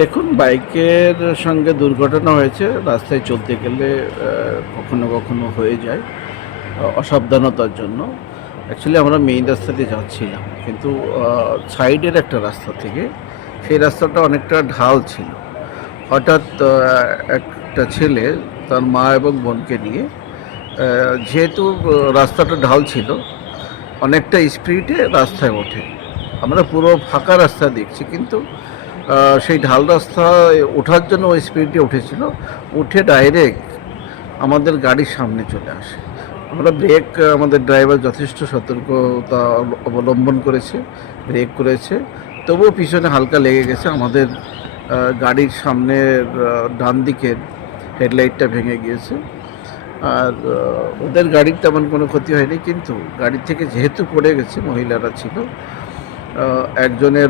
দেখুন, বাইকের সঙ্গে দুর্ঘটনা হয়েছে, রাস্তায় চলতে গেলে কখনো কখনো হয়ে যায় অসাবধানতার জন্য। অ্যাকচুয়ালি আমরা মেইন রাস্তা দিয়ে যাচ্ছিলাম, কিন্তু সাইডের একটা রাস্তা থেকে সেই রাস্তাটা অনেকটা ঢাল ছিল। হঠাৎ একটা ছেলে তার মা এবং বোনকে নিয়ে যেহেতু রাস্তাটা ঢাল ছিল, অনেকটা স্পিডে রাস্তায় ওঠে। আমরা পুরো ফাঁকা রাস্তা দেখছি, কিন্তু সেই ঢাল রাস্তা ওঠার জন্য ওই স্পিডে উঠেছিল। উঠে ডাইরেক্ট আমাদের গাড়ির সামনে চলে আসে। আমরা ব্রেক আমাদের ড্রাইভার যথেষ্ট সতর্কতা অব- অবলম্বন করেছে ব্রেক করেছে। তবুও পিছনে হালকা লেগে গেছে। আমাদের গাড়ির সামনের ডান দিকের হেডলাইটটা ভেঙে গিয়েছে। আর ওদের গাড়ির তেমন কোনো ক্ষতি হয়নি, কিন্তু গাড়ি থেকে যেহেতু পড়ে গেছে, মহিলারা ছিল একজনের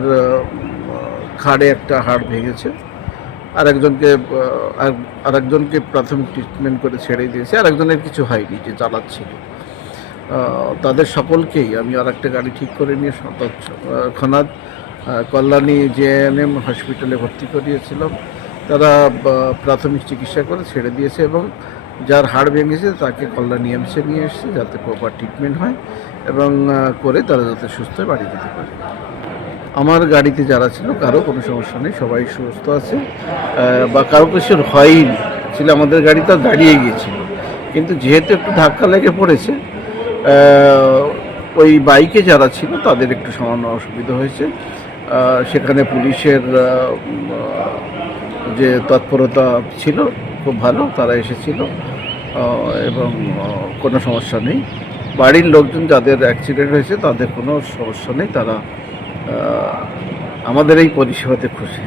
ঘাড়ে একটা হাড় ভেঙেছে। আর একজনকে আর- আর একজনকে প্রাথমিক ট্রিটমেন্ট করে ছেড়ে দিয়েছে। আর একজনের কিছু হয়নি যে চালাচ্ছিল তাদের সকলকেই আমি আর একটা গাড়ি ঠিক করে নিয়ে খনাদ কল্যাণী জেএনএম হসপিটালে ভর্তি করিয়েছিলাম। তারা প্রাথমিক চিকিৎসা করে ছেড়ে দিয়েছে এবং যার হাড় ভেঙেছে তাকে কল্যাণী এমসে নিয়ে এসেছে যাতে প্রপার ট্রিটমেন্ট হয় এবং করে তারা যাতে সুস্থ হয়ে বাড়ি যেতে পারে। আমার গাড়িতে যারা ছিল, কারও কোনো সমস্যা নেই, সবাই সুস্থ আছে। বা কারও কিছু হয়নি ছিল আমাদের গাড়িটা দাঁড়িয়ে গিয়েছিল। কিন্তু যেহেতু একটু ধাক্কা লেগে পড়েছে ওই বাইকে যারা ছিল, তাদের একটু সামান্য অসুবিধা হয়েছে। সেখানে পুলিশের যে তৎপরতা ছিল খুব ভালো, তারা এসেছিল এবং কোনো সমস্যা নেই। বাড়ির লোকজন যাদের অ্যাক্সিডেন্ট হয়েছে, তাদের কোনো সমস্যা নেই, তারা আমাদের এই পরিষেবাতে খুশি।